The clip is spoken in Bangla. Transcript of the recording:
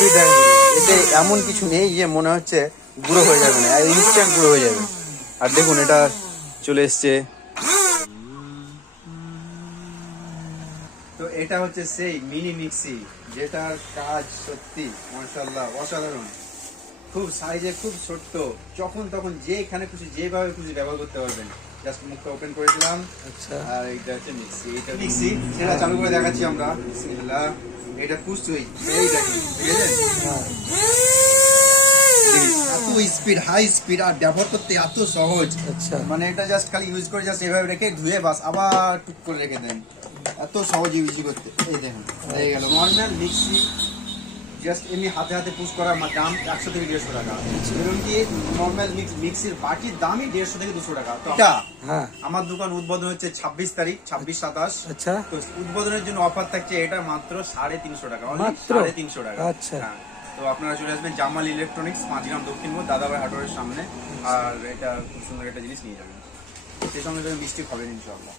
স্পিড দেখেন, এতে এমন কিছু নেই যে মনে হচ্ছে গুঁড়ো হয়ে যাবে না, ইনস্ট্যান্ট গুঁড়ো হয়ে যাবে। আর দেখুন এটা চলে এসছে। তো এটা হচ্ছে সেই মিনি মিক্সি, যেটার কাজ সত্যি মাশাআল্লাহ অসাধারণ। খুব সাইজে খুব ছোট্ট, যখন তখন যেখানে খুশি যেভাবে খুশি ব্যবহার করতে পারবেন। জাস্ট মুখটা ওপেন করে দিলাম। আচ্ছা, আর এটা হচ্ছে মিক্সি, এটা মিক্সি সেটা চালু করে দেখাচ্ছি আমরা। বিসমিল্লাহ। এটা পুশ সুইচ, এই দেখেন, ঠিক আছে? এত স্পিড, হাই স্পিড, আর ব্যবহার করতে এত সহজ। আচ্ছা, মানে এটা জাস্ট খালি ইউজ করে জাস্ট এভাবে রেখে ধুয়ে বাস আবার টুক করে রেখে দেন, এত সহজ ইউজ করতে। এই দেখুন হয়ে গেল নর্মাল মিক্সি। জাস্ট এমনি হাতে হাতে পুশ করার দাম 100 থেকে 150 টাকা। ধরুন কি নর্মাল মিক্সির বাটির দামই 150 থেকে 200 টাকা। তো এটা হ্যাঁ, আমার দোকান উদ্বোধন হচ্ছে 26 তারিখ, 26-27। আচ্ছা, তো উদ্বোধনের জন্য অফার থাকছে এটা মাত্র 350 টাকা, মাত্র 350 টাকা। আচ্ছা। হ্যাঁ, তো আপনারা চলে আসবেন জামাল ইলেকট্রনিক্স, 5 গ্রাম দক্ষিণ মোড়, দাদাভাই হাটওয়ারের সামনে। আর এটা খুব সুন্দর একটা জিনিস নিয়ে যাবেন, সেই সঙ্গে মিষ্টি খাবেন ইনশাআল্লাহ।